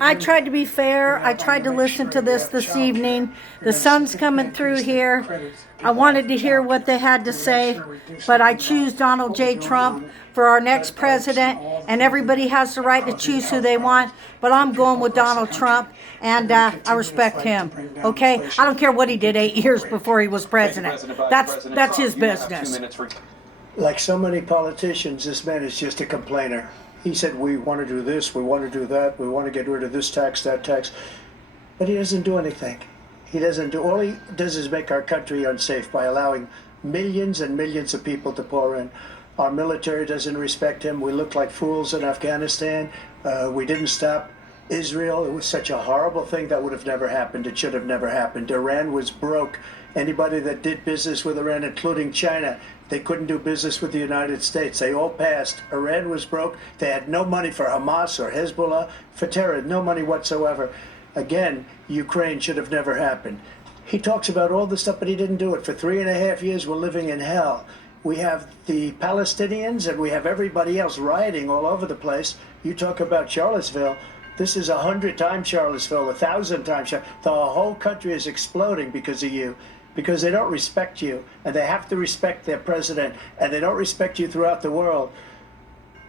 I tried to be fair. I tried to listen to this evening. The sun's coming through here. I wanted to hear what they had to say, but I choose Donald J. Trump for our next president, and everybody has the right to choose who they want, but I'm going with Donald Trump, and I respect him, okay? I don't care what he did 8 years before he was president. That's his business. Like so many politicians, this man is just a complainer. He said, we want to do this, we want to do that, we want to get rid of this tax, that tax. But he doesn't do anything. He doesn't do, all he does is make our country unsafe by allowing millions and millions of people to pour in. Our military doesn't respect him. We look like fools in Afghanistan. We didn't stop Israel. It was such a horrible thing that would have never happened. It should have never happened. Iran was broke. Anybody that did business with Iran, including China, they couldn't do business with the United States. They all passed. Iran was broke. They had no money for Hamas or Hezbollah, for terror, no money whatsoever. Again, Ukraine should have never happened. He talks about all this stuff, but he didn't do it. For 3.5 years, we're living in hell. We have the Palestinians and we have everybody else rioting all over the place. You talk about Charlottesville. This is 100 times Charlottesville, 1,000 times Charlottesville. The whole country is exploding because of you, because they don't respect you, and they have to respect their president, and they don't respect you throughout the world.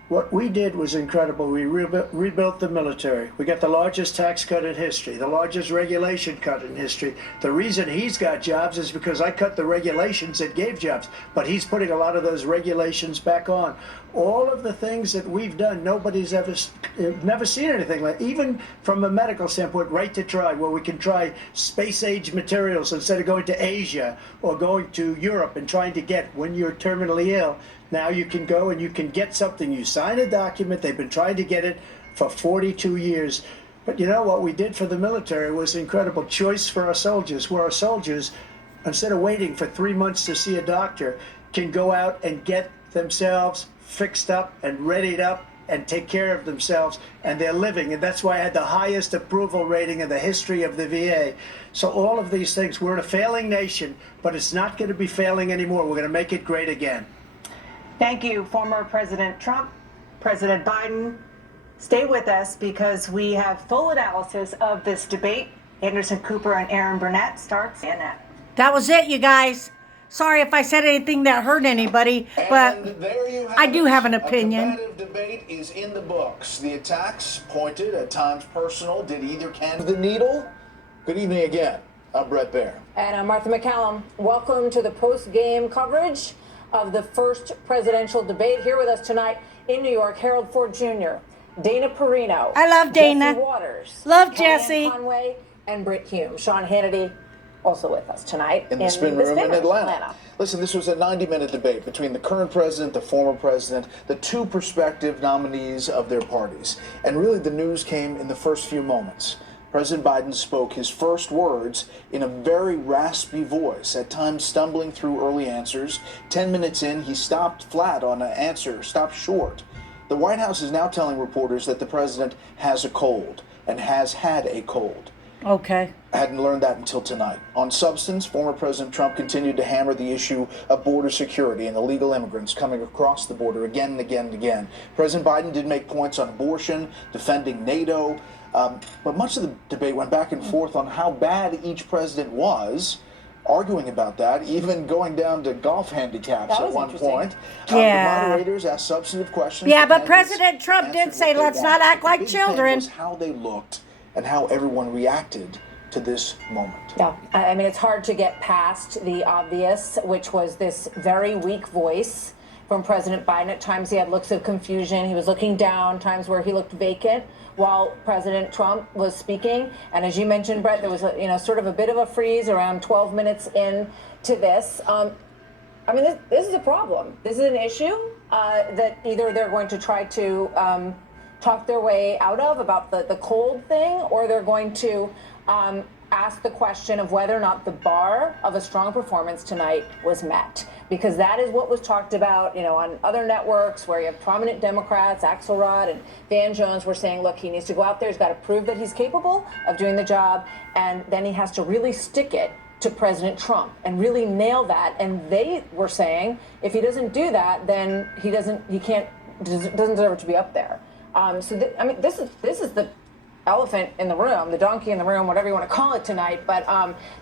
What we did was incredible. We rebuilt the military. We got the largest tax cut in history, the largest regulation cut in history. The reason he's got jobs is because I cut the regulations that gave jobs, but he's putting a lot of those regulations back on. All of the things that we've done, nobody's never seen anything like, even from a medical standpoint, right to try, where we can try space-age materials instead of going to Asia or going to Europe and trying to get, when you're terminally ill, now you can go and you can get something. You sign a document. They've been trying to get it for 42 years. But you know what we did for the military was incredible. Choice for our soldiers, where our soldiers, instead of waiting for 3 months to see a doctor, can go out and get themselves fixed up and readied up and take care of themselves, and they're living. And that's why I had the highest approval rating in the history of the VA. So all of these things, we're in a failing nation, but it's not going to be failing anymore. We're going to make it great again. Thank you, former President Trump, President Biden. Stay with us because we have full analysis of this debate. Anderson Cooper and Aaron Burnett starts in that. That was it, you guys. Sorry if I said anything that hurt anybody, but I do have an opinion. A competitive debate is in the books. The attacks, pointed, at times personal, did either candidate the needle? Good evening again. I'm Brett Baer. And I'm Martha McCallum. Welcome to the post-game coverage of the first presidential debate. Here with us tonight in New York, Harold Ford Jr., Dana Perino. I love Dana. Jesse Waters. Love Kellyanne Jesse. Conway and Brit Hume. Sean Hannity also with us tonight In the spin room in Atlanta. Listen, this was a 90-minute debate between the current president, the former president, the two prospective nominees of their parties. And really the news came in the first few moments. President Biden spoke his first words in a very raspy voice, at times stumbling through early answers. 10 minutes in, he stopped flat on an answer, stopped short. The White House is now telling reporters that the president has a cold and has had a cold. Okay. I hadn't learned that until tonight. On substance, former President Trump continued to hammer the issue of border security and illegal immigrants coming across the border again and again and again. President Biden did make points on abortion, defending NATO, but much of the debate went back and forth on how bad each president was, arguing about that, even going down to golf handicaps at one point. Yeah. The moderators asked substantive questions. Yeah, but President Trump did say, let's not act like children. Was how they looked and how everyone reacted to this moment. Yeah, I mean, it's hard to get past the obvious, which was this very weak voice from President Biden. At times he had looks of confusion. He was looking down, times where he looked vacant while President Trump was speaking. And as you mentioned, Brett, there was sort of a bit of a freeze around 12 minutes into this. I mean, this is a problem. This is an issue that either they're going to try to talk their way out of about the cold thing, or they're going to ask the question of whether or not the bar of a strong performance tonight was met. Because that is what was talked about, on other networks where you have prominent Democrats, Axelrod and Van Jones were saying, look, he needs to go out there, he's got to prove that he's capable of doing the job, and then he has to really stick it to President Trump and really nail that. And they were saying, if he doesn't do that, then he doesn't deserve to be up there. This is the elephant in the room, the donkey in the room, whatever you want to call it tonight. But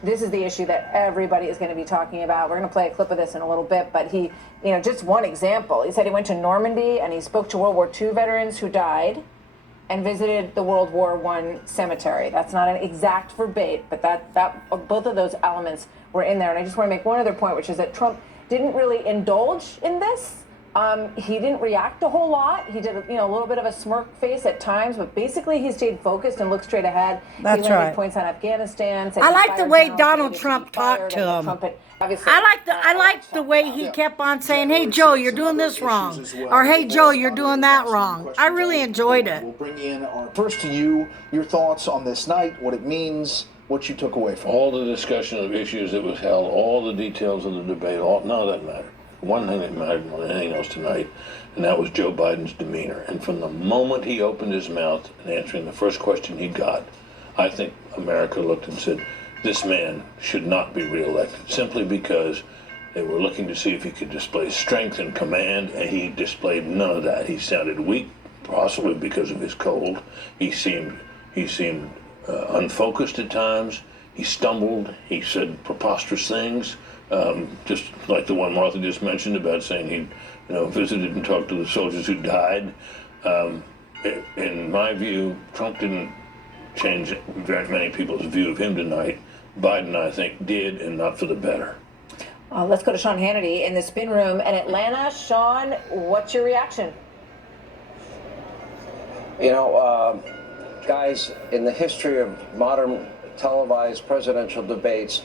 this is the issue that everybody is going to be talking about. We're going to play a clip of this in a little bit. But he, just one example. He said he went to Normandy and he spoke to World War II veterans who died and visited the World War I cemetery. That's not an exact verbatim, but that both of those elements were in there. And I just want to make one other point, which is that Trump didn't really indulge in this. He didn't react a whole lot. He did, a little bit of a smirk face at times, but basically he stayed focused and looked straight ahead. That's he landed right. points on Afghanistan. I like the way Donald Trump talked to him. I like the way he kept on saying, "Hey Joe, you're doing this wrong," or "Hey Joe, you're doing that wrong." I really enjoyed it. We'll bring in first to you, your thoughts on this night, what it means, what you took away from it. All the discussion of issues that was held, all the details of the debate, none of that mattered. One thing that mattered more than anything else tonight, and that was Joe Biden's demeanor. And from the moment he opened his mouth and answering the first question he got, I think America looked and said, this man should not be reelected, simply because they were looking to see if he could display strength and command, and he displayed none of that. He sounded weak, possibly because of his cold. He seemed unfocused at times. He stumbled. He said preposterous things. Just like the one Martha just mentioned about saying he, visited and talked to the soldiers who died. In my view, Trump didn't change very many people's view of him tonight. Biden, I think, did, and not for the better. Let's go to Sean Hannity in the spin room in Atlanta. Sean, what's your reaction? Guys, in the history of modern televised presidential debates,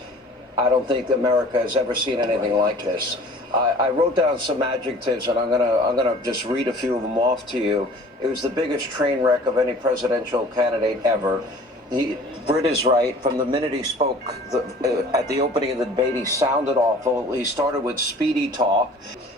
I don't think America has ever seen anything like this. I wrote down some adjectives, and I'm gonna just read a few of them off to you. It was the biggest train wreck of any presidential candidate ever. Britt is right. From the minute he spoke at the opening of the debate, he sounded awful. He started with speedy talk.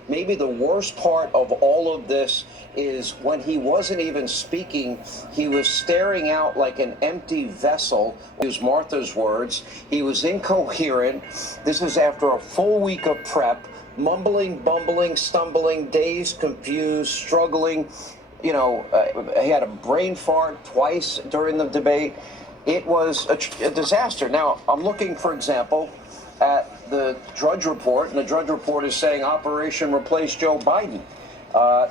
Maybe the worst part of all of this is when he wasn't even speaking, he was staring out like an empty vessel. Use Martha's words. He was incoherent. This is after a full week of prep, mumbling, bumbling, stumbling, dazed, confused, struggling. He had a brain fart twice during the debate. It was a disaster. Now, I'm looking, for example, at the Drudge Report, and the Drudge Report is saying Operation Replace Joe Biden.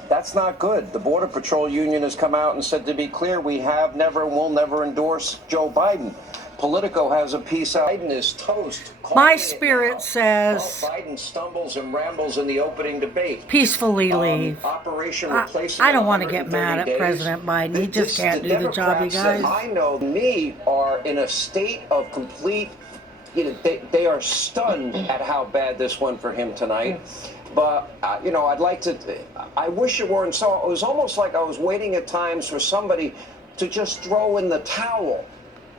That's not good. The Border Patrol Union has come out and said, to be clear, we have never and will never endorse Joe Biden. Politico has a piece out. Biden is toast. My spirit says Biden stumbles and rambles in the opening debate. peacefully leave. Operation Replacement. I don't want to get mad at President Biden. He just can't do the job, you guys. I know me are in a state of complete, they are stunned at how bad this went for him tonight. But, I wish it weren't so. It was almost like I was waiting at times for somebody to just throw in the towel.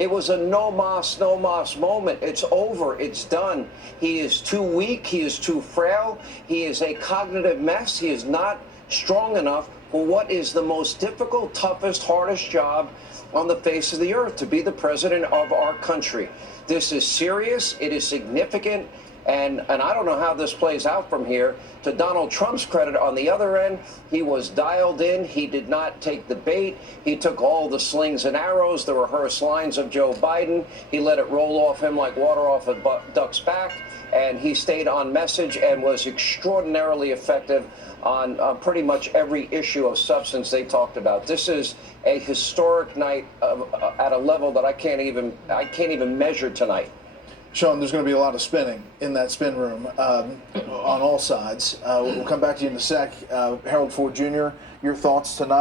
It was a no mas moment. It's over. It's done. He is too weak. He is too frail. He is a cognitive mess. He is not strong enough for what is the most difficult, toughest, hardest job on the face of the earth, to be the president of our country. This is serious. It is significant. And I don't know how this plays out from here. To Donald Trump's credit, on the other end, he was dialed in. He did not take the bait. He took all the slings and arrows, the rehearsed lines of Joe Biden. He let it roll off him like water off a duck's back. And he stayed on message and was extraordinarily effective on pretty much every issue of substance they talked about. This is a historic night at a level that I can't even measure tonight. Sean, there's going to be a lot of spinning in that spin room on all sides. We'll come back to you in a sec. Harold Ford Jr., your thoughts tonight?